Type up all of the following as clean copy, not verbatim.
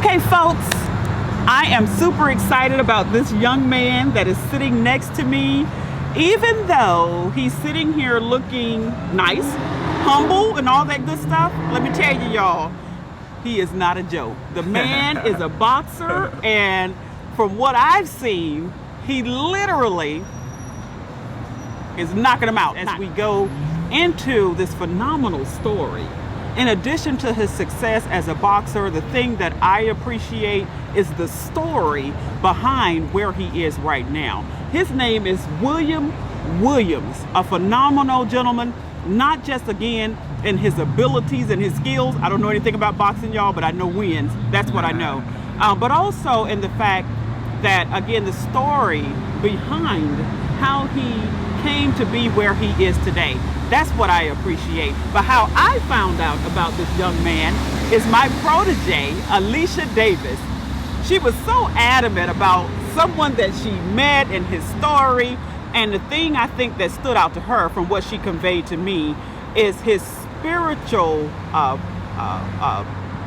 Okay, folks, I am super excited about this young man that is sitting next to me. Even though he's sitting here looking nice, humble, and all that good stuff, let me tell you, y'all, he is not a joke. The man is a boxer, and from what I've seen, he literally is knocking them out as we go into this phenomenal story. In addition to his success as a boxer, the thing that I appreciate is the story behind where he is right now. His name is William Williams, a phenomenal gentleman, not just again in his abilities and his skills. I don't know anything about boxing, y'all, but I know wins. That's what I know. But also in the fact that, again, the story behind how he came to be where he is today. That's what I appreciate. But how I found out about this young man is my protege, Alicia Davis. She was so adamant about someone that she met and his story. And the thing I think that stood out to her from what she conveyed to me is his spiritual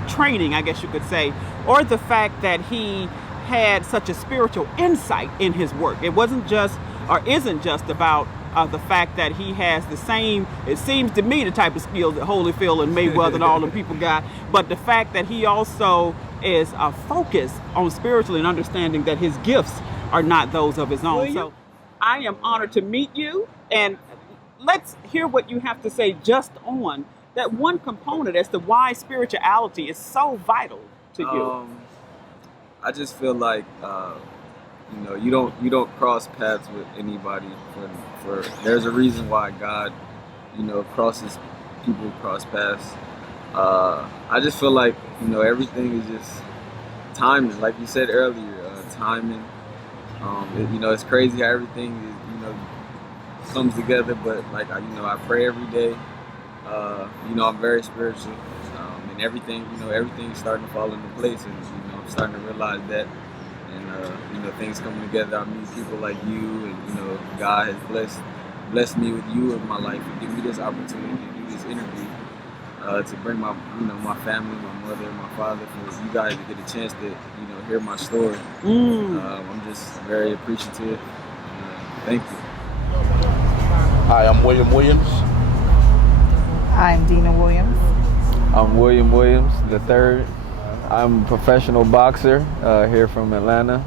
training, I guess you could say, or the fact that he had such a spiritual insight in his work. It wasn't just, or isn't just about the fact that he has the same, it seems to me, the type of skills that Holyfield and Mayweather and all the people got, but the fact that he also is focused on spiritually and understanding that his gifts are not those of his own. So I am honored to meet you, and let's hear what you have to say just on that one component as to why spirituality is so vital to you. I just feel like you don't cross paths with anybody for there's a reason why God crosses people cross paths. I just feel like everything is just timing, like you said earlier, timing. It's crazy how everything is, comes together. But like I pray every day. I'm very spiritual, and everything's starting to fall into place, and I'm starting to realize that. And things coming together. I meet people like you, and God has blessed me with you in my life and give me this opportunity to do this interview, to bring my my family, my mother, my father, for you guys to get a chance to hear my story. I'm just very appreciative. Thank you. Hi, I'm William Williams. I'm Dina Williams. I'm William Williams III. I'm a professional boxer here from Atlanta.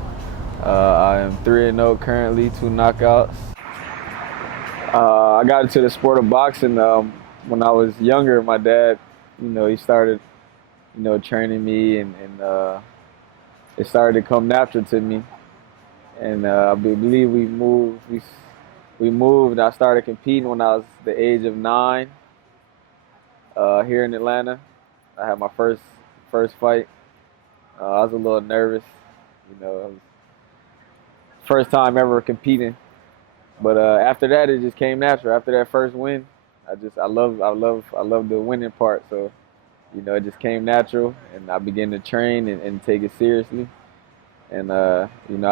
I am 3-0 currently, 2 knockouts. I got into the sport of boxing when I was younger. My dad, he started, training me, and it started to come natural to me. And I believe we moved. I started competing when I was the age of 9 here in Atlanta. I had my first fight. I was a little nervous, it was first time ever competing. But after that, it just came natural. After that first win, I love the winning part. So, it just came natural, and I began to train and take it seriously. And I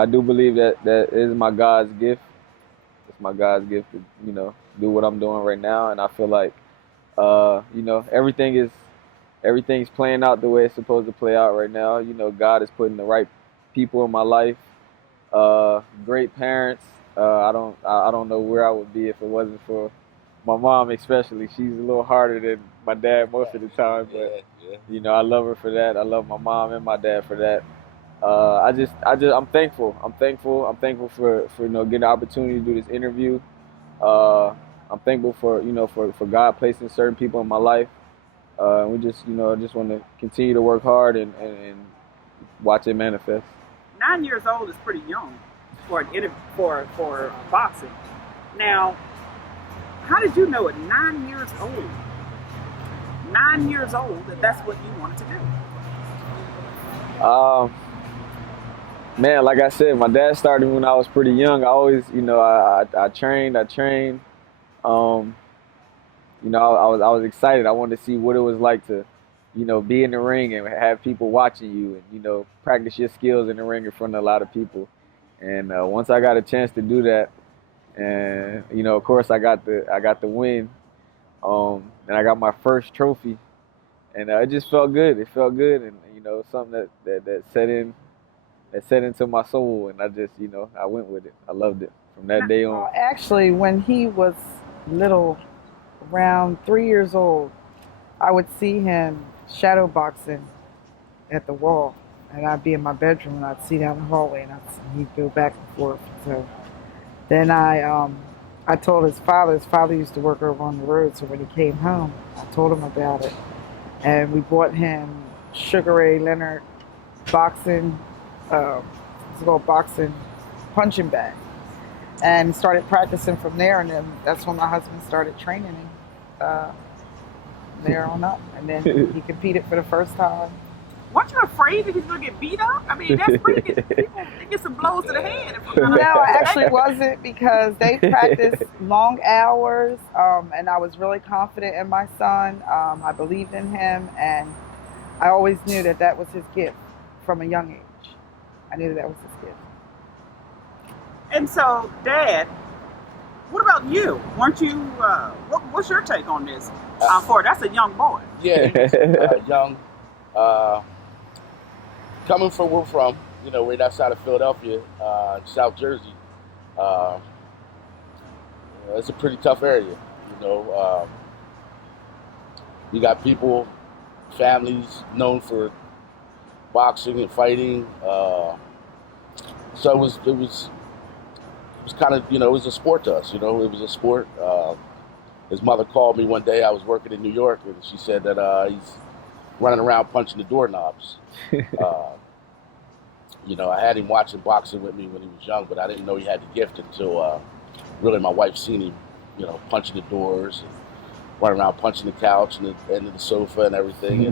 do believe that is my God's gift. It's my God's gift to do what I'm doing right now, and I feel like everything's playing out the way it's supposed to play out right now. God is putting the right people in my life, great parents. I don't know where I would be if it wasn't for my mom, especially. She's a little harder than my dad most of the time, but I love her for that. I love my mom and my dad for that. I'm thankful. I'm thankful for getting the opportunity to do this interview. I'm thankful for God placing certain people in my life. We just want to continue to work hard and watch it manifest. 9 years old is pretty young for boxing. Now, how did you know at 9 years old? 9 years old that's what you wanted to do. Man, like I said, my dad started when I was pretty young. I always, I trained. I was excited. I wanted to see what it was like to, be in the ring and have people watching you and, practice your skills in the ring in front of a lot of people. And once I got a chance to do that, and, of course I got the win, and I got my first trophy, and it just felt good. It felt good, and something that set into my soul, and I just, I went with it. I loved it from that day on. Actually, when he was little, around 3 years old, I would see him shadow boxing at the wall, and I'd be in my bedroom and I'd see down the hallway, and he'd go back and forth. So then I told his father. His father used to work over on the road, so when he came home, I told him about it, and we bought him Sugar Ray Leonard boxing, it's called boxing punching bag, and started practicing from there. And then that's when my husband started training him there on up, and then he competed for the first time. Weren't you afraid that he's gonna get beat up? I mean, that's pretty good. People get some blows to the head. No, I actually wasn't, because they practiced long hours, and I was really confident in my son. I believed in him, and I always knew that was his gift from a young age. I knew that was his gift. And so, Dad, what about you? Weren't you? What's your take on this? That's a young boy. Yeah, he was, young. Coming from where we're from, right outside of Philadelphia, South Jersey, it's a pretty tough area. You got people, families known for boxing and fighting. So it was kind of, it was a sport to us. It was a sport. His mother called me one day. I was working in New York, and she said that he's running around punching the doorknobs. I had him watching boxing with me when he was young, but I didn't know he had the gift until really my wife seen him, punching the doors and running around punching the couch and the end of the sofa and everything.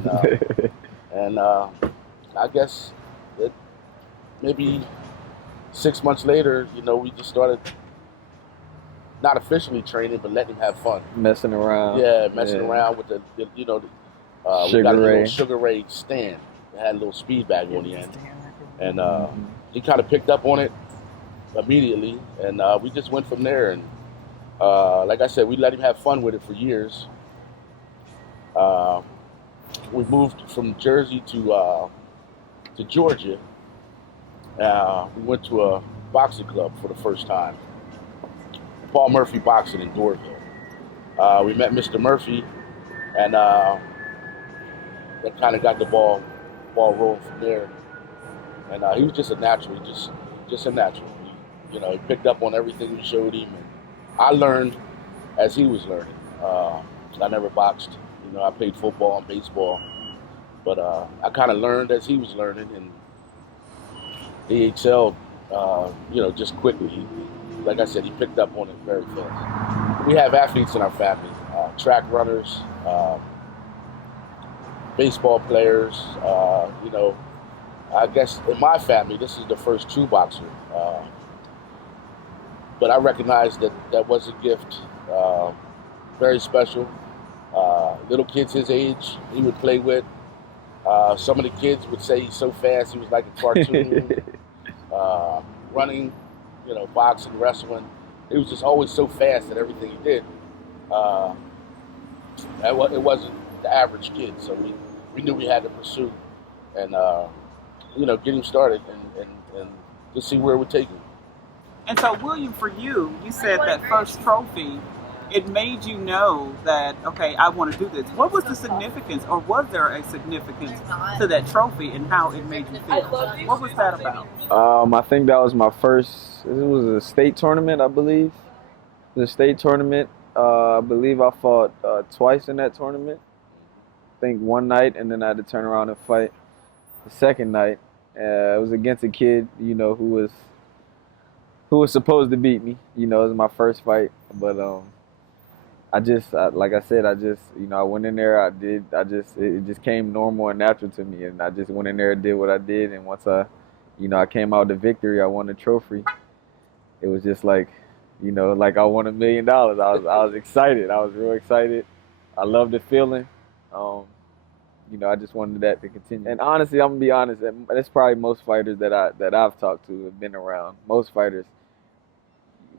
And I guess maybe 6 months later, we just started not officially training, but letting him have fun. Messing around. Yeah, messing around with the we got a little Sugar Ray stand. It had a little speed bag on the end. And he kind of picked up on it immediately, and we just went from there. And like I said, we let him have fun with it for years. We moved from Jersey to Georgia. We went to a boxing club for the first time, Paul Murphy Boxing in Dorville. We met Mr. Murphy, and that kind of got the ball rolling from there. And he was just a natural, just a natural. He picked up on everything we showed him. And I learned as he was learning. I never boxed. I played football and baseball, but I kind of learned as he was learning, and he excelled. Just quickly. Like I said, he picked up on it very fast. We have athletes in our family: track runners, baseball players. I guess in my family, this is the first true boxer. But I recognize that was a gift, very special. Little kids his age, he would play with. Some of the kids would say he's so fast, he was like a cartoon. Running, boxing, wrestling. He was just always so fast at everything he did. It wasn't the average kid, so we knew we had to pursue and get him started and just see where it would take him. And so, William, for you said that first trophy, it made you know that, okay, I want to do this. What was the significance, or was there a significance to that trophy and how it made you feel? What was that about? I think that was my first, it was a state tournament, I believe. It was a state tournament. I believe I fought twice in that tournament. I think one night, and then I had to turn around and fight the second night. It was against a kid, who was supposed to beat me. It was my first fight, but like I said, I went in there. It just came normal and natural to me, and I just went in there and did what I did. And once I came out the victory, I won the trophy. It was just like I won $1 million. I was excited. I was real excited. I loved the feeling. I just wanted that to continue. And honestly, I'm gonna be honest. And that's probably most fighters that I've talked to have been around. Most fighters,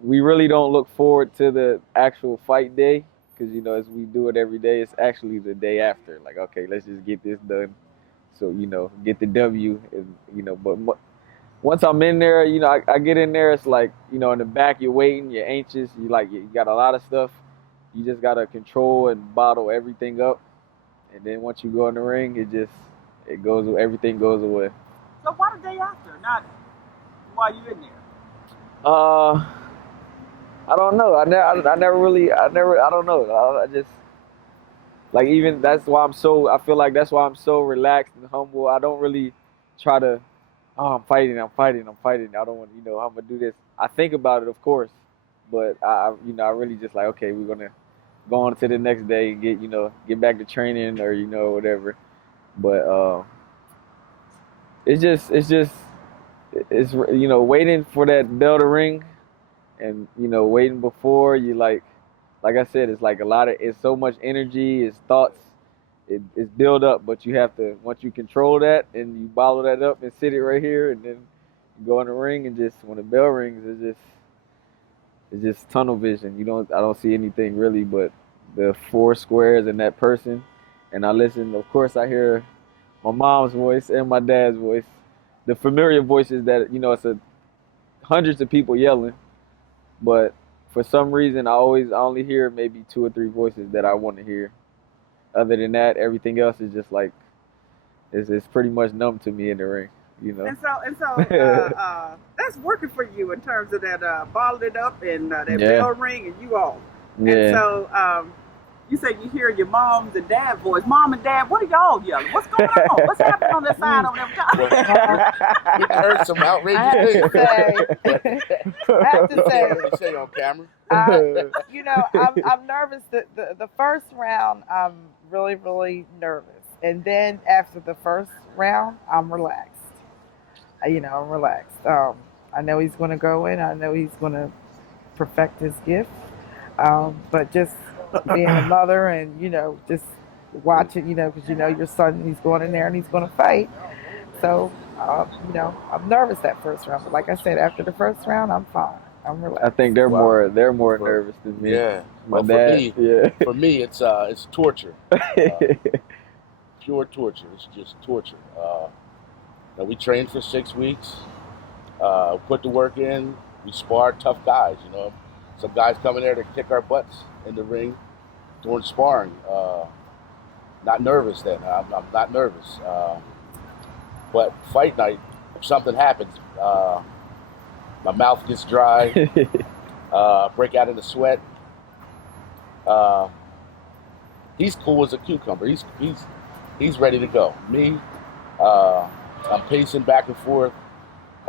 we really don't look forward to the actual fight day because as we do it every day, it's actually the day after. Like, okay, let's just get this done so get the W. But once I'm in there, I get in there. It's like in the back you're waiting, you're anxious, you got a lot of stuff. You just gotta control and bottle everything up, and then once you go in the ring, everything goes away. So why the day after, not while you in there? I don't know. I don't know. I just even that's why I feel like that's why I'm so relaxed and humble. I don't really try to, I'm fighting. I don't want, I'm gonna do this. I think about it, of course, but I really just like, okay, we're gonna go on to the next day and get back to training or, whatever. But, it's waiting for that bell to ring and, waiting before you like I said, it's like it's so much energy, it's thoughts, it's build up, but you have to, once you control that and you bottle that up and sit it right here and then you go in the ring and just, when the bell rings, it's just tunnel vision. I don't see anything really but the four squares and that person. And I listen, of course I hear my mom's voice and my dad's voice. The familiar voices that, it's hundreds of people yelling, but for some reason I only hear maybe 2 or 3 voices that I want to hear. Other than that, everything else is just like, it's pretty much numb to me in the ring, And so that's working for you in terms of that bottling it up and that bell ring and you all. Yeah. And so you say you hear your mom's and dad's voice. Mom and dad, what are y'all yelling? What's going on? What's happening on this side over there? We heard some outrageous things. I have to say, say on camera. I'm nervous. The first round, I'm really, really nervous. And then after the first round, I'm relaxed. I'm relaxed. I know he's going to go in. I know he's going to perfect his gift. But just being a mother and, just watching, because your son, he's going in there and he's going to fight. So, I'm nervous that first round. But like I said, after the first round, I'm fine. I'm relaxed. I think they're more nervous than me. Yeah. My dad. For me, it's torture. Pure torture. It's just torture. We train for 6 weeks. Put the work in. We spar tough guys. Some guys come in there to kick our butts in the ring during sparring. Not nervous then. I'm not nervous. But fight night, if something happens, my mouth gets dry, break out into sweat. He's cool as a cucumber. He's ready to go. Me, I'm pacing back and forth.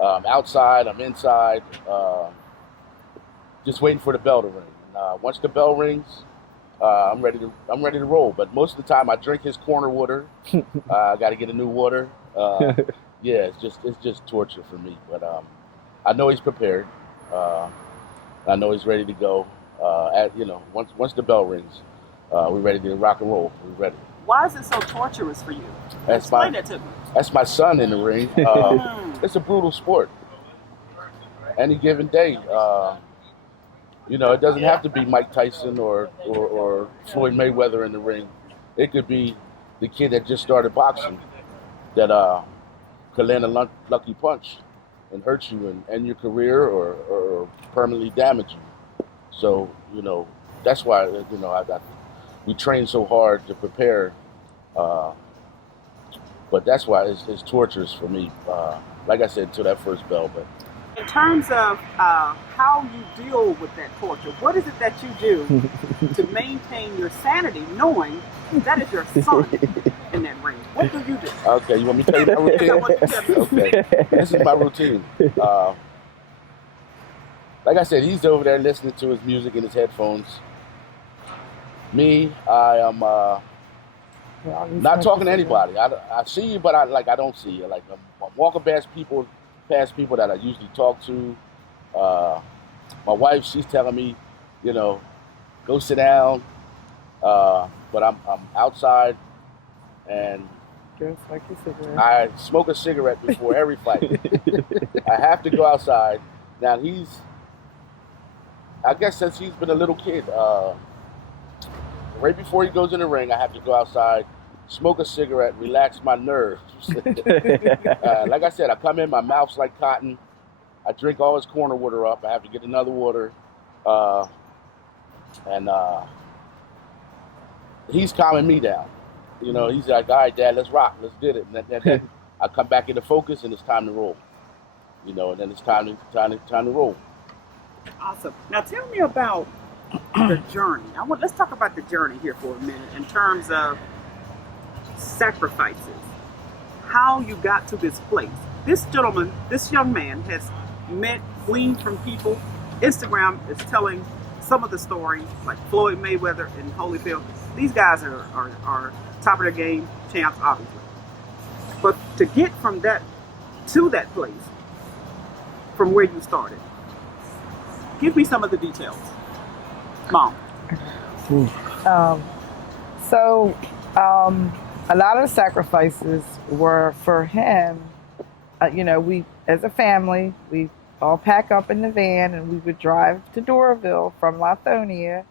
I'm outside, I'm inside, just waiting for the bell to ring. Once the bell rings, I'm ready to roll. But most of the time, I drink his corner water. I got to get a new water. Yeah, it's just torture for me. But I know he's prepared. I know he's ready to go. Once the bell rings, we're ready to rock and roll. We're ready. Why is it so torturous for you? Explain that to me. That's my son in the ring. It's a brutal sport. Any given day, it doesn't have to be Mike Tyson or Floyd Mayweather in the ring. It could be the kid that just started boxing that could land a lucky punch and hurt you and end your career or permanently damage you. So, that's why, we train so hard to prepare. But that's why it's torturous for me. Like I said, until that first bell. But in terms of how you deal with that torture, what is it that you do to maintain your sanity, knowing that is your son in that ring? What do you do? Okay, you want me to tell you my routine? Okay, this is my routine. Like I said, he's over there listening to his music in his headphones. Me, I am not talking to anybody. I see you, but I don't see you. Like I'm walking past people that I usually talk to. My wife, she's telling me, go sit down. But I'm outside, and I smoke a cigarette before every fight. I have to go outside. Now I guess since he's been a little kid, right before he goes in the ring, I have to go outside smoke a cigarette, relax my nerves. Like I said, I come in, my mouth's like cotton. I drink all his corner water up. I have to get another water. And he's calming me down. You know, he's like, all right, Dad, let's rock. Let's get it. And then I come back into focus, and it's time to roll. You know, and then it's time to roll. Awesome. Now tell me about the journey. Let's talk about the journey here for a minute in terms of sacrifices. How you got to this place. This young man has gleaned from people. Instagram is telling some of the stories, like Floyd Mayweather and Holyfield. These guys are top of their game, champs, obviously. But to get from that to that place, from where you started, give me some of the details, Mom. A lot of the sacrifices were for him. You know, we, as a family, we all pack up in the van and we would drive to Doraville from Lithonia.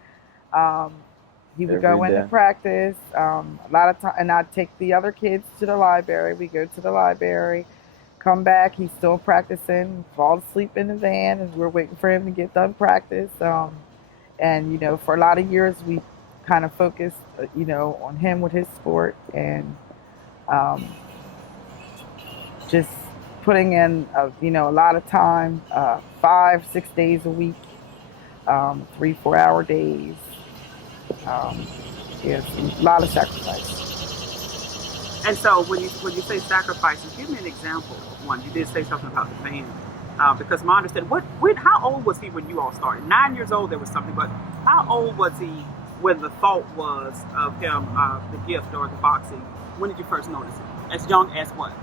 He would go into practice. A lot of time, and I'd take the other kids to the library. We go to the library, come back. He's still practicing. Fall asleep in the van, and we're waiting for him to get done practice. And you know, for a lot of years, we kind of focused, you know, on him with his sport and just putting in, you know, a lot of time, 5-6 days a week, 3-4 hour days. Yes, a lot of sacrifice. And so when you say sacrifices, give me an example of one. You did say something about the van. Because my understanding, how old was he when you all started? 9 years old, there was something, but how old was he when the thought was of him, the gift or the boxing? When did you first notice it? As young as what?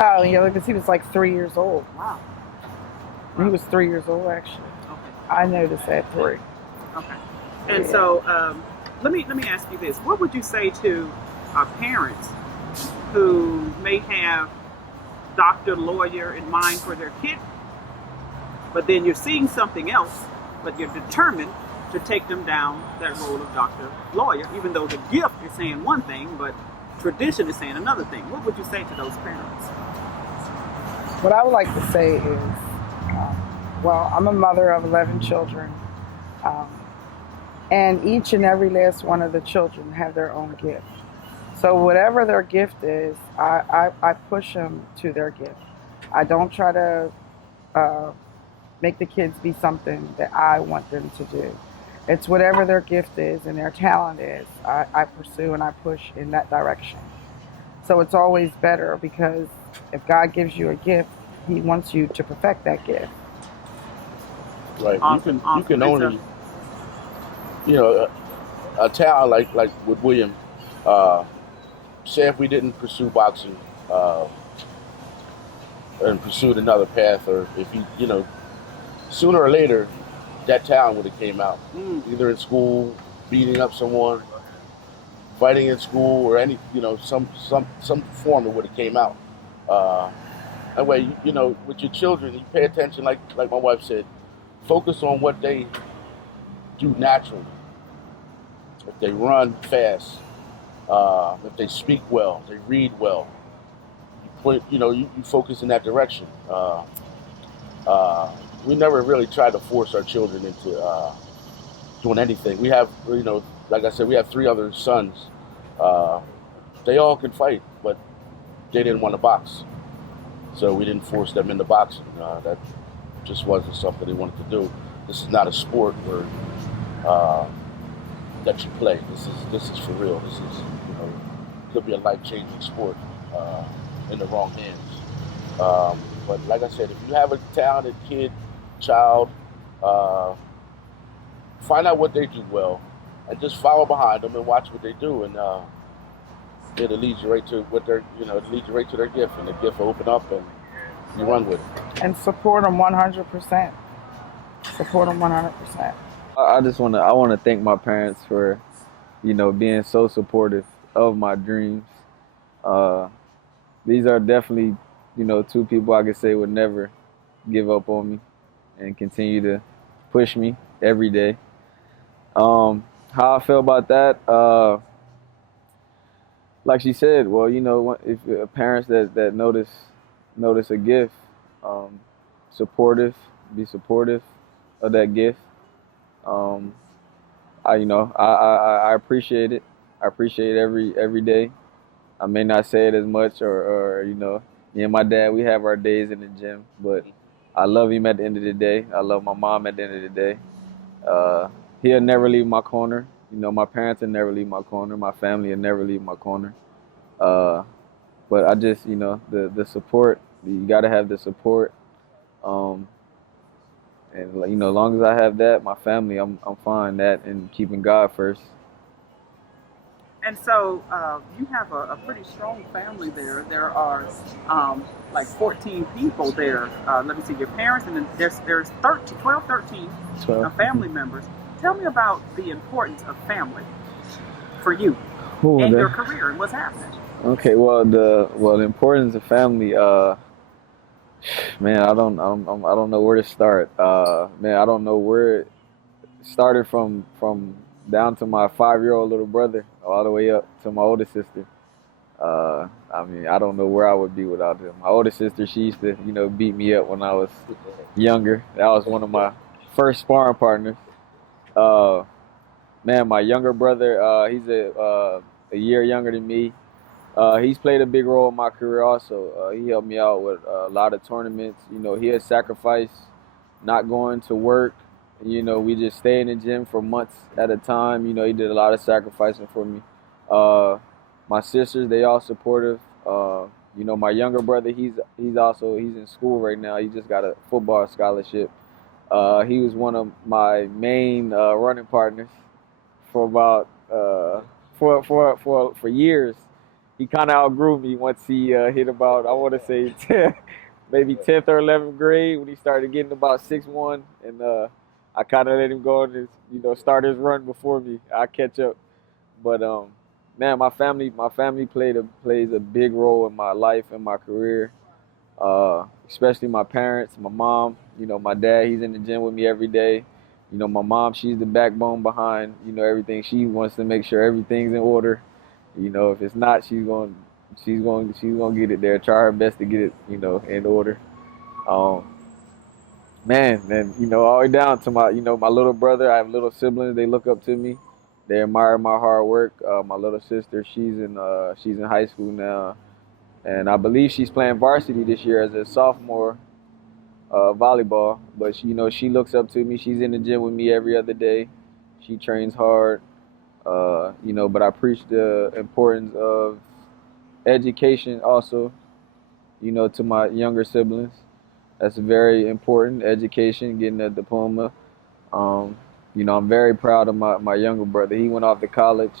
Oh, yeah, because he was like 3 years old. Wow. He was 3 years old, actually. Okay. I noticed at 3. Okay. And so, let me ask you this: what would you say to parents who may have doctor, lawyer in mind for their kid, but then you're seeing something else, but you're determined to take them down that road of doctor, lawyer, even though the gift is saying one thing, but tradition is saying another thing? What would you say to those parents? What I would like to say is, well, I'm a mother of 11 children, and each and every last one of the children have their own gift. So whatever their gift is, I push them to their gift. I don't try to make the kids be something that I want them to do. It's whatever their gift is and their talent is, I pursue and I push in that direction. So it's always better, because if God gives you a gift, He wants you to perfect that gift. Right. Awesome. You can only, you know, a talent like with William. Say if we didn't pursue boxing and pursued another path, or if he, you know, sooner or later, that talent would have came out. Either in school, beating up someone, fighting in school, or any, you know, some form it would have came out. That way, you know, with your children, you pay attention, like my wife said, focus on what they do naturally. If they run fast, if they speak well, they read well, you focus in that direction. We never really tried to force our children into doing anything. We have, you know, like I said, we have 3 other sons. They all can fight, but they didn't want to box. So we didn't force them into boxing. That just wasn't something they wanted to do. This is not a sport where that you play. This is for real. This is, you know, could be a life-changing sport in the wrong hands. But like I said, if you have a talented child, find out what they do well, and just follow behind them and watch what they do, and it'll lead you right to what they're, you know, it'll lead you right to their gift, and the gift will open up, and you run with it. And support them 100%. Support them 100%. I want to thank my parents for, you know, being so supportive of my dreams. These are definitely, you know, 2 people I could say would never give up on me and continue to push me every day. How I feel about that, like she said, well, if parents that notice a gift, um, supportive, be supportive of that gift. Um, I appreciate it. I appreciate every day. I may not say it as much, or me and my dad, we have our days in the gym, but I love him at the end of the day. I love my mom at the end of the day. Uh, he'll never leave my corner. My parents will never leave my corner. My family will never leave my corner. Uh, but I just, the support. You got to have the support. Um, and as long as I have that, my family, I'm fine. That and keeping God first. And so you have a pretty strong family there. There are like 14 people there. Let me see, your parents, and then there's 13, 12, 13 family members. Tell me about the importance of family for you and your career and what's happening. Okay, well the importance of family. Man, I don't know where to start. Man, I don't know where it started from down to my 5-year-old little brother all the way up to my older sister. I mean, I don't know where I would be without them. My older sister, she used to, beat me up when I was younger. That was one of my first sparring partners. Man, my younger brother, he's a year younger than me. He's played a big role in my career also. He helped me out with a lot of tournaments. He had sacrificed not going to work. We just stay in the gym for months at a time. He did a lot of sacrificing for me. My sisters, they all supportive. My younger brother, he's in school right now. He just got a football scholarship. He was one of my main running partners for about for years. He kind of outgrew me once he hit about, I want to say, maybe 10th or 11th grade, when he started getting about 6'1", and I kind of let him go and start his run before me. I catch up, but man, my family plays a big role in my life and my career. Especially my parents, my mom. My dad, he's in the gym with me every day. My mom, she's the backbone behind everything. She wants to make sure everything's in order. If it's not, she's going to get it there. Try her best to get it in order. Man, and all the way down to my my little brother. I have little siblings. They look up to me. They admire my hard work. My little sister, she's in high school now, and I believe she's playing varsity this year as a sophomore, volleyball. But she looks up to me. She's in the gym with me every other day. She trains hard. But I preach the importance of education also, to my younger siblings. That's very important, education, getting a diploma. I'm very proud of my younger brother. He went off to college.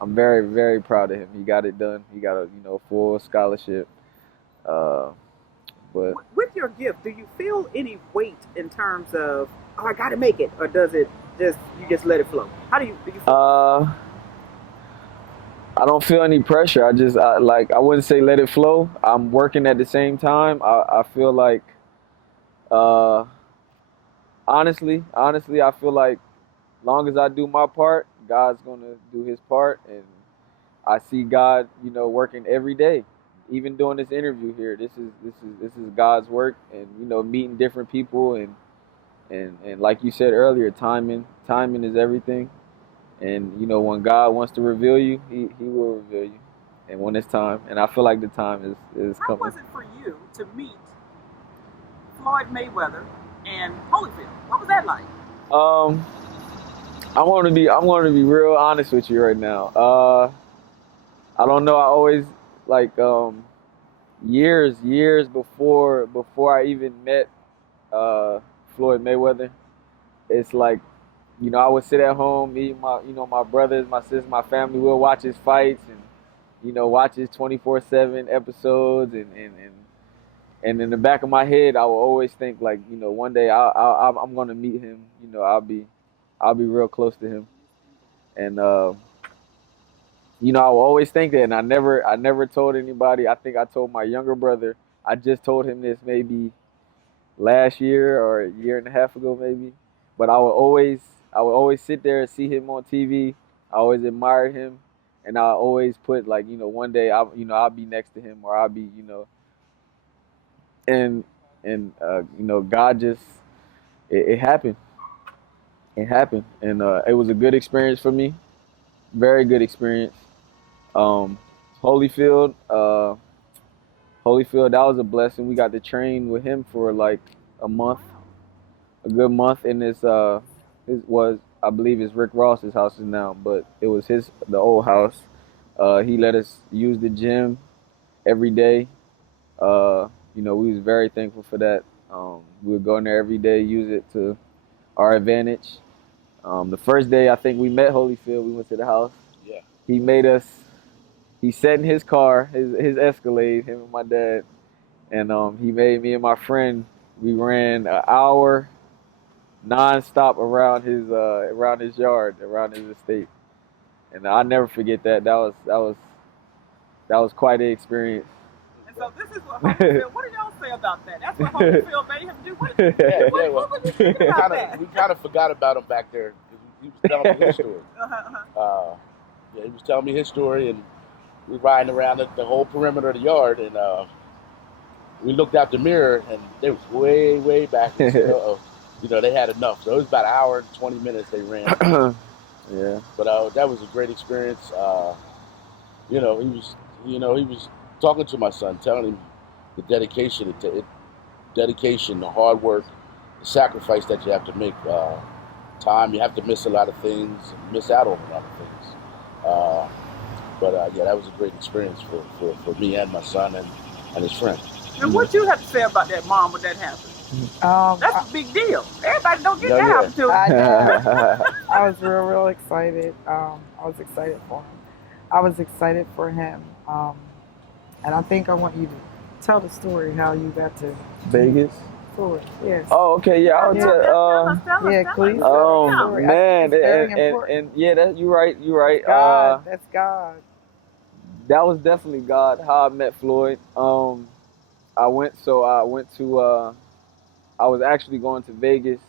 I'm very, very proud of him. He got it done. He got a full scholarship. But with your gift, do you feel any weight in terms of, oh, I got to make it, or does it you just let it flow? How do you feel? I don't feel any pressure. I wouldn't say let it flow. I'm working at the same time. I feel like, honestly, I feel like long as I do my part, God's gonna do His part, and I see God, working every day. Even doing this interview here, this is God's work, and meeting different people, and like you said earlier, timing is everything. And when God wants to reveal you, He will reveal you, and when it's time. And I feel like the time is How coming. was it for you to meet Floyd Mayweather and Holyfield? What was that like? I'm going to be real honest with you right now. I don't know. I always years before I even met Floyd Mayweather. It's like, I would sit at home, eat my brothers, my sisters, my family. We'll watch his fights and, watch his 24/7 episodes. And in the back of my head, I will always think like, one day I'm going to meet him. I'll be real close to him. And, I will always think that. And I never told anybody. I think I told my younger brother. I just told him this maybe last year or a year and a half ago, maybe. But I would always sit there and see him on TV. I always admired him, and I always put like, one day I'll be next to him, or I'll be, and God just it happened. It happened, and it was a good experience for me. Very good experience. Um, Holyfield, Holyfield, that was a blessing. We got to train with him for like a month, a good month. In his was, I believe it's Rick Ross's house now, but it was the old house. He let us use the gym every day. We was very thankful for that. We would go in there every day, use it to our advantage. The first day I think we met Holyfield, we went to the house. Yeah. He made us. He sat in his car, his Escalade, him and my dad, and he made me and my friend. We ran an hour nonstop around his yard, around his estate, and I'll never forget that. That was quite an experience. And so this is what Holyfield. What do y'all say about that? That's what Holyfield made him do. What were you thinking about that? We kind of forgot about him back there because he was telling me his story. Yeah, he was telling me his story, and we were riding around the whole perimeter of the yard, and we looked out the mirror, and they was way, way back. And said, they had enough. So it was about an hour and 20 minutes they ran. Yeah. But that was a great experience. He was talking to my son, telling him the dedication, the hard work, the sacrifice that you have to make. Time, you have to miss a lot of things, miss out on a lot of things. But that was a great experience for me and my son and his friend. And what you have to say about that, Mom, when that happened? That's a big deal. Everybody don't get that opportunity. I was real excited. I was excited for him. I was excited for him. And I think I want you to tell the story how you got to Vegas. Story. Yes. Oh, okay. Yeah, I'll Tell us. Please. Man, and yeah, you're right. You're right. God, that's God. That was definitely God. How I met Floyd. I went to. I was actually going to Vegas.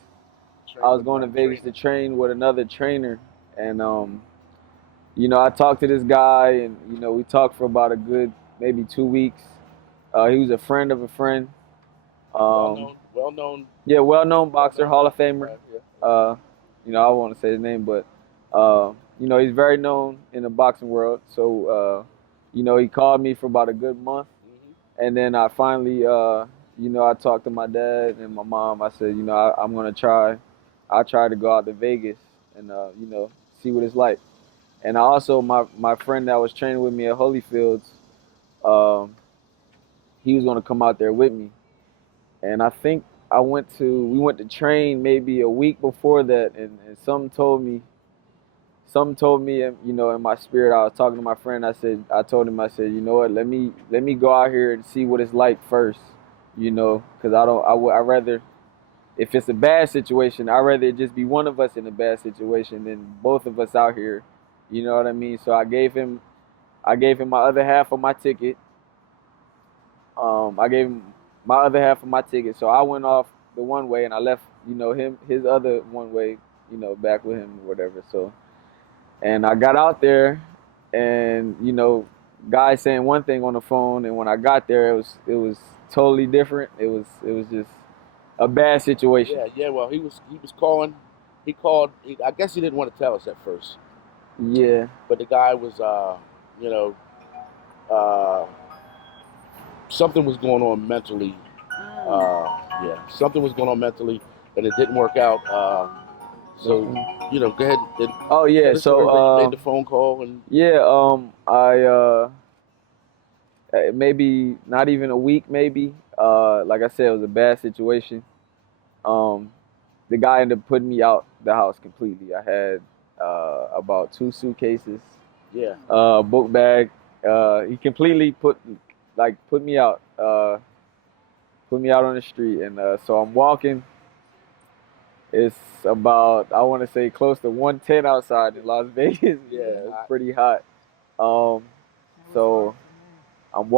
I was going to Vegas to train with another trainer, and I talked to this guy, and we talked for about a good maybe 2 weeks. He was a friend of a friend. Well-known. Yeah, well-known boxer, Hall of Famer. I want to say his name, but he's very known in the boxing world. So he called me for about a good month, and then I finally, I talked to my dad and my mom. I said, I'm gonna try. I tried to go out to Vegas and see what it's like. And I also my friend that was training with me at Holyfield's, he was gonna come out there with me. And I think we went to train maybe a week before that, and something told me, in my spirit. I was talking to my friend. I told him, you know what, let me go out here and see what it's like first, because I rather, if it's a bad situation, I'd rather it just be one of us in a bad situation than both of us out here, you know what I mean? So I gave him my other half of my ticket. I gave him my other half of my ticket. So I went off the one way and I left, his other one way, back with him or whatever. So, and I got out there and, guys saying one thing on the phone, and when I got there, it was totally different. It was just a bad situation. Yeah. Well, he was calling. He called. I guess he didn't want to tell us at first. Yeah. But the guy was, something was going on mentally. Something was going on mentally, and it didn't work out. So, go ahead. Oh yeah. So made the phone call and. Yeah. I maybe not even a week. Maybe. Like I said, it was a bad situation. The guy ended up putting me out the house completely. I had about 2 suitcases. Yeah. Book bag. He completely put me out. Put me out on the street, and so I'm walking. It's about, I want to say, close to 110 outside in Las Vegas. Yeah, it's pretty hot. So I'm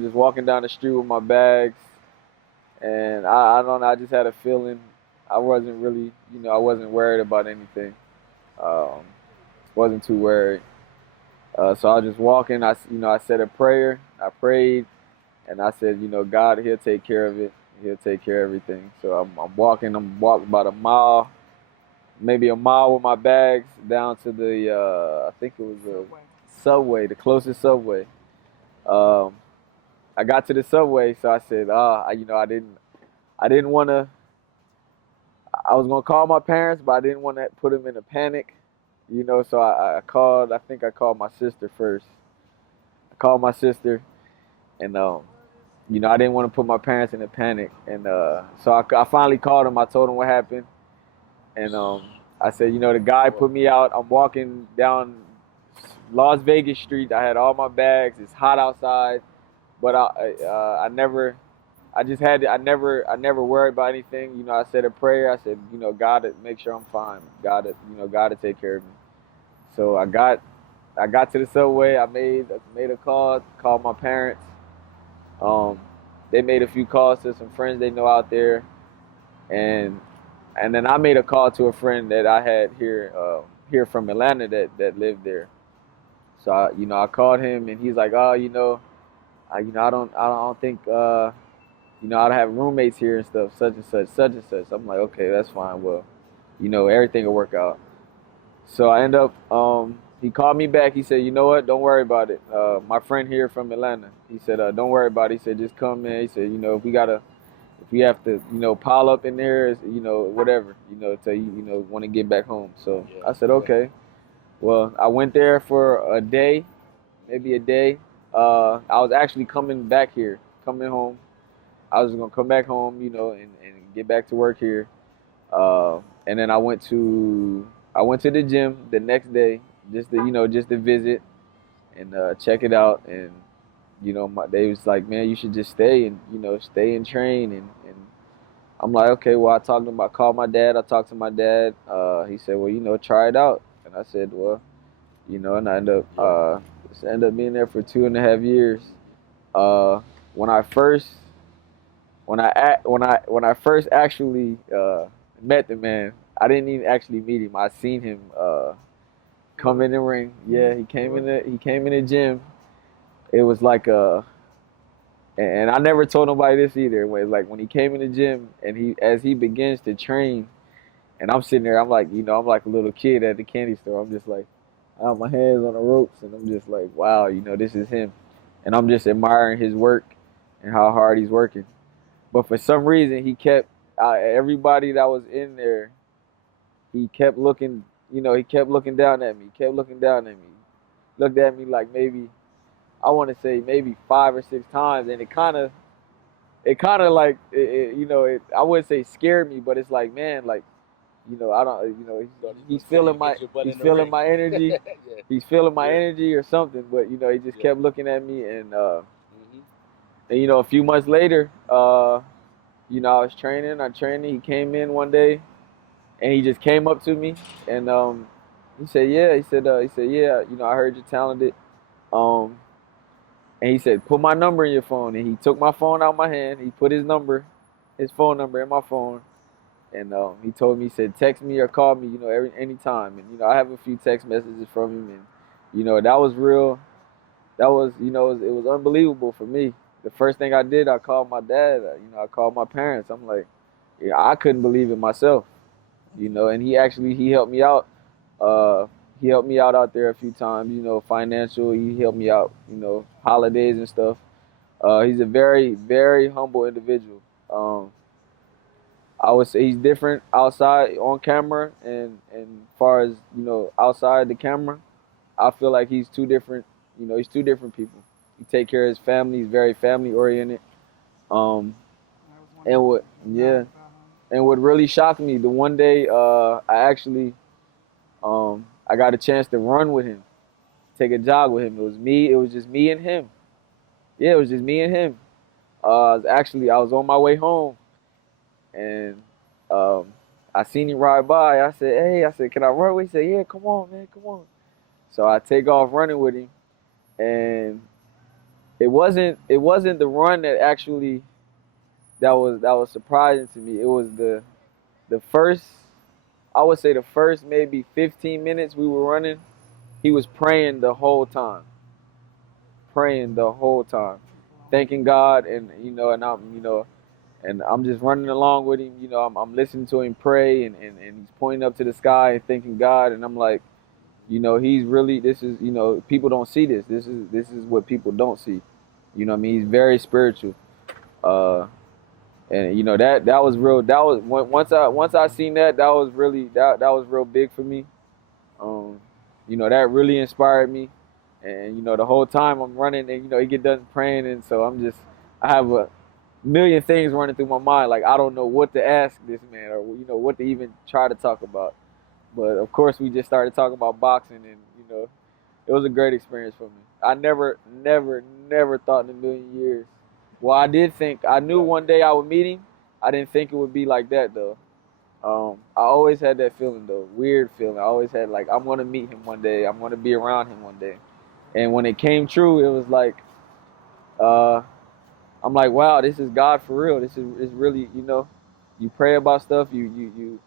just walking down the street with my bags, and I don't know, I just had a feeling I wasn't really, I wasn't worried about anything. Wasn't too worried. So I was just walking. I said a prayer. I prayed, and I said, God, He'll take care of it. He'll take care of everything. So I'm walking. I'm walking about a mile, maybe a mile with my bags down to the I think it was a subway, the closest subway. Um, I got to the subway, so I said, I didn't want to. I was gonna call my parents, but I didn't want to put them in a panic, So I called. I think I called my sister first. I called my sister, and I didn't want to put my parents in a panic, and so I finally called them. I told them what happened, and I said, the guy put me out. I'm walking down Las Vegas Street. I had all my bags. It's hot outside, but I never. I just had to, I never worried about anything. I said a prayer. I said, God to make sure I'm fine. God to take care of me. So I got to the subway. I made a call, called my parents. They made a few calls to some friends they know out there, and then I made a call to a friend that I had here from Atlanta that lived there. So I called him, and he's like, oh, I don't think I have roommates here and stuff, such and such, such and such. I'm like, okay, that's fine. Well, everything will work out. So I end up, he called me back. He said, you know what? Don't worry about it. My friend here from Atlanta, he said, don't worry about it. He said, just come in. He said, if we have to, pile up in there, whatever, till you, want to get back home. So I said, okay. Well, I went there for a day, maybe a day. I was actually coming home. I was gonna come back home, and get back to work here. And then I went to the gym the next day just to visit and check it out. And they was like, man, you should just stay and train. And I'm like, okay. Well, I called my dad. I talked to my dad. He said, well, try it out. And I said, well, and I ended up being there for 2.5 years. When I first actually met the man, I didn't even actually meet him. I seen him come in the ring. Yeah, he came in the gym. It was like and I never told nobody this either. It was like when he came in the gym and as he begins to train, and I'm sitting there, I'm like, I'm like a little kid at the candy store. I'm just like, I have my hands on the ropes, and I'm just like, wow, this is him, and I'm just admiring his work and how hard he's working. But for some reason, he kept everybody that was in there. He kept looking, he kept looking down at me. Looked at me like maybe, I want to say maybe 5 or 6 times, and it kind of like, I wouldn't say scared me, but it's like, man, like, I don't, he's feeling my energy. Yeah. He's feeling my energy or something. But he just kept looking at me, and a few months later, I was training. He came in one day, and he just came up to me, and he said, yeah. He said, yeah. I heard you're talented. And he said, put my number in your phone. And he took my phone out of my hand. He put his phone number in my phone. And he told me, he said, text me or call me, anytime. And, I have a few text messages from him. And, that was real. That was, it was unbelievable for me. The first thing I did, I called my dad. I called my parents. I'm like, I couldn't believe it myself. And he helped me out. He helped me out there a few times, financial. He helped me out, holidays and stuff. He's a very, very humble individual. I would say he's different outside on camera, and far as outside the camera, I feel like he's two different. He's two different people. He take care of his family. He's very family oriented. And what really shocked me, the one day I got a chance to run with him, take a jog with him. It was just me and him. Yeah, it was just me and him. I was on my way home, and I seen him ride by. I said, hey, can I run with him? He said, yeah, come on, man, come on. So I take off running with him, and it wasn't the run that was surprising to me. It was the first, I would say the first maybe 15 minutes we were running. he was praying the whole time, thanking God, and and I'm just running along with him. I'm listening to him pray, and he's pointing up to the sky and thanking God, and I'm like, he's really, this is, people don't see this. This is what people don't see. I mean, he's very spiritual. And that was real. That was once I seen that was really that was real big for me. That really inspired me. And the whole time I'm running, and he get done praying, and so I have a million things running through my mind. Like, I don't know what to ask this man, or what to even try to talk about. But of course, we just started talking about boxing, and it was a great experience for me. I never thought in a million years. Well, I knew one day I would meet him. I didn't think it would be like that, though. I always had that feeling, though, weird feeling. I always had, like, I'm going to meet him one day. I'm going to be around him one day. And when it came true, it was like, I'm like, wow, this is God for real. This is really, you pray about stuff, you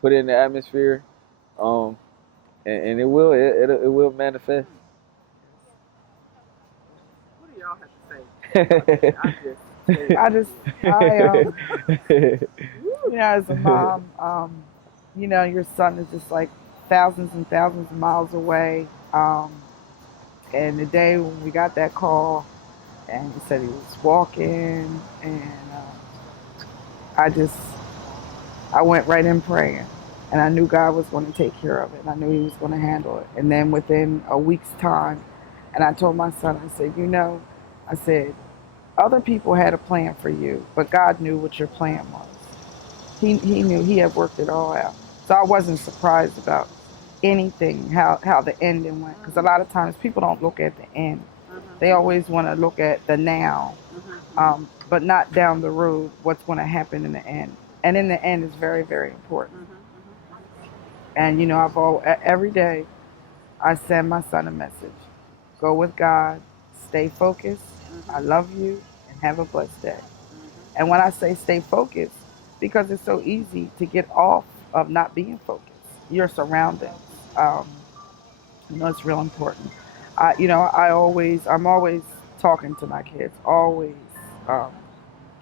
put it in the atmosphere, and it will manifest. What do y'all have to say? As a mom, your son is just like thousands and thousands of miles away. And the day when we got that call, and he said he was walking, and I went right in praying, and I knew God was going to take care of it, and I knew he was going to handle it. And then within a week's time, and I told my son, I said, other people had a plan for you, but God knew what your plan was. He knew, he had worked it all out. So I wasn't surprised about anything, how the ending went. Because a lot of times people don't look at the end. They always want to look at the now, but not down the road, what's going to happen in the end. And in the end is very, very important. And, every day I send my son a message. Go with God, stay focused, I love you, and have a blessed day. And when I say stay focused, because it's so easy to get off of not being focused. Your surroundings, it's real important. I'm always talking to my kids, always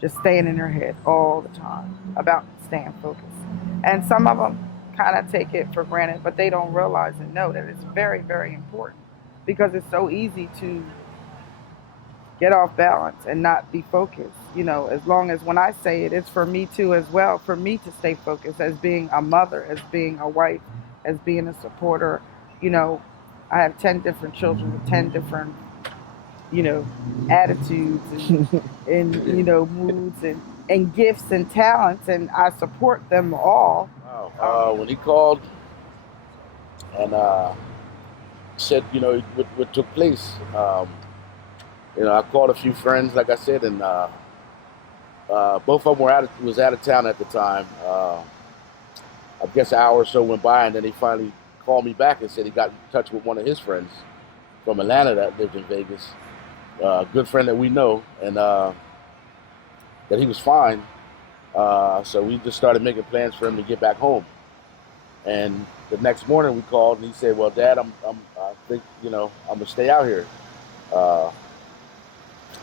just staying in their head all the time about staying focused. And some of them kind of take it for granted, but they don't realize and know that it's very, very important, because it's so easy to get off balance and not be focused. As long as, when I say it, it's for me too as well, for me to stay focused as being a mother, as being a wife, as being a supporter. I have 10 different children with 10 different, attitudes and moods and gifts and talents, and I support them all. Wow. When he called and said, what took place, I called a few friends, like I said, and both of them was out of town at the time. I guess an hour or so went by, and then he finally called me back and said he got in touch with one of his friends from Atlanta that lived in Vegas, a good friend that we know, and that he was fine. So we just started making plans for him to get back home. And the next morning we called, and he said, "Well, Dad, I think I'm gonna stay out here.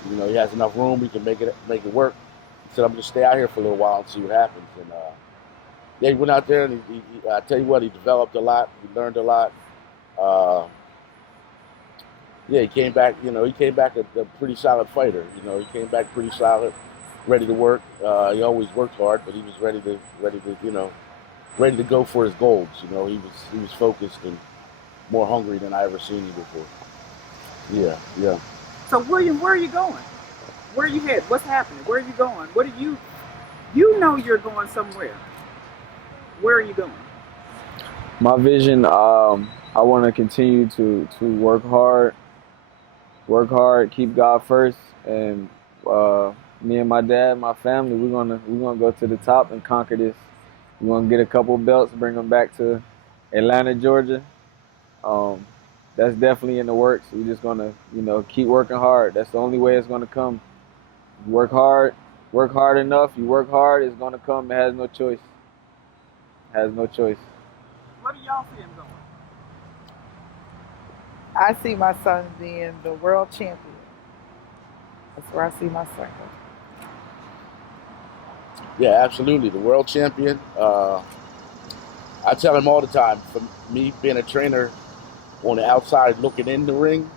He has enough room. We can make it work." He said, "I'm gonna stay out here for a little while and see what happens." And he went out there, and he I tell you what, he developed a lot. He learned a lot. He came back. He came back a pretty solid fighter. He came back pretty solid, ready to work. He always worked hard, but he was ready to go for his goals. He was focused and more hungry than I ever seen him before. Yeah. So, William, where are you going? Where are you headed? What's happening? Where are you going? What are you you're going somewhere. Where are you going? My vision, I want to continue to work hard, keep God first, and me and my dad, my family, we're gonna go to the top and conquer this. We're gonna get a couple belts, bring them back to Atlanta, Georgia. That's definitely in the works. We're just gonna, keep working hard. That's the only way it's gonna come. You work hard enough. You work hard, it's gonna come. It has no choice. Where do y'all see him going? I see my son being the world champion. That's where I see my son going. Yeah, absolutely. The world champion. I tell him all the time, for me being a trainer on the outside looking in the ring,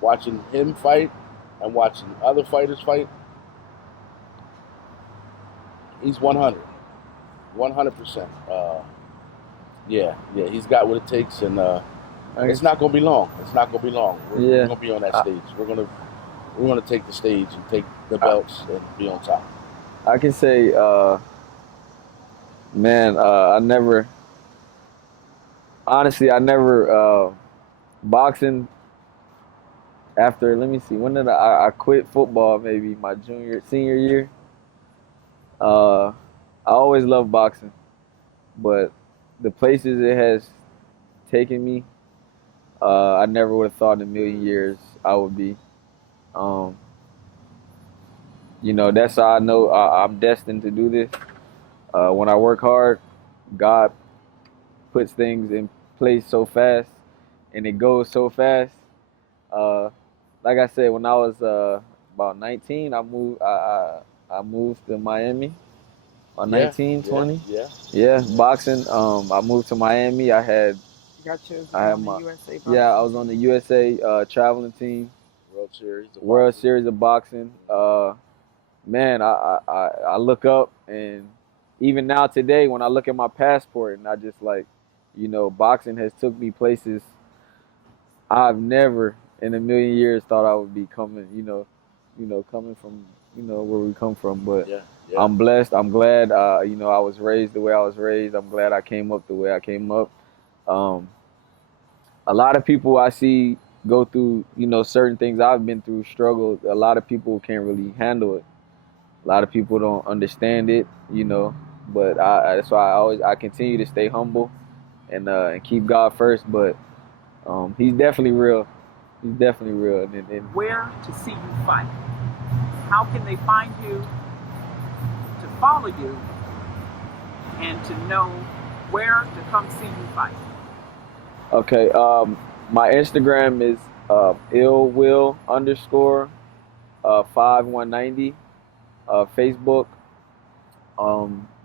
watching him fight and watching other fighters fight, he's 100. 100%. Yeah, he's got what it takes, and it's not going to be long. It's not going to be long. We're going to be on that stage. We're going to take the stage and take the belts and be on top. I can say, man, I never boxing after, let me see, when did I quit football, maybe my senior year. I always loved boxing, but the places it has taken me, I never would have thought in a million years I would be. You know, that's how I know I'm destined to do this. When I work hard, God puts things in place so fast, and it goes so fast. Like I said, when I was about 19, I moved to Miami. 19, 20. Yeah, boxing. I moved to Miami. I had my USA boxing. Yeah, I was on the USA traveling team. World Series of boxing. Man, I look up, and even now today when I look at my passport, and I just like, you know, boxing has took me places I've never in a million years thought I would be coming, coming from, where we come from. But I'm blessed. I'm glad, I was raised the way I was raised. I'm glad I came up the way I came up. A lot of people I see go through, certain things I've been through, struggle. A lot of people can't really handle it. A lot of people don't understand it, but that's why I continue to stay humble and keep God first. But he's definitely real. He's definitely real. And Where to see you fight? How can they find you, to follow you, and to know where to come see you fight? Okay, my Instagram is illwill_5190. Facebook,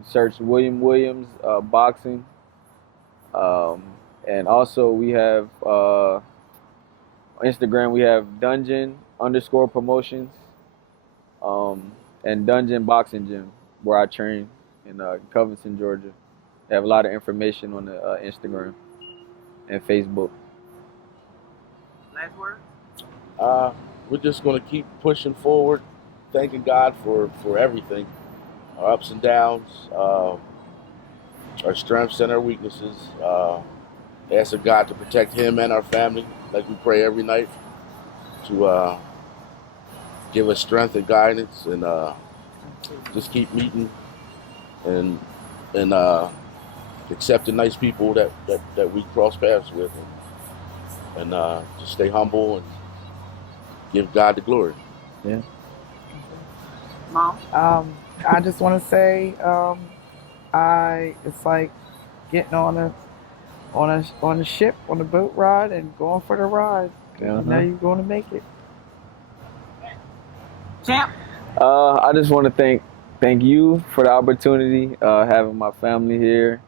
search William Williams boxing, and also we have Instagram. We have Dungeon_promotions, and Dungeon Boxing Gym, where I train in Covington, Georgia. They have a lot of information on the Instagram and Facebook. Last word? We're just going to keep pushing forward, thanking God for everything, our ups and downs, our strengths and our weaknesses. Asking God to protect him and our family, like we pray every night, to give us strength and guidance, and just keep meeting and accepting nice people that we cross paths with, and just stay humble and give God the glory. Yeah. Mom? I just want to say, it's like getting on a ship, on a boat ride, and going for the ride. You know you're going to make it. Champ? I just want to thank you for the opportunity, having my family here.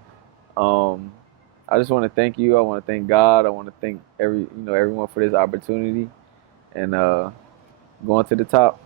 I just want to thank you. I want to thank God. I want to thank everyone for this opportunity, and going to the top.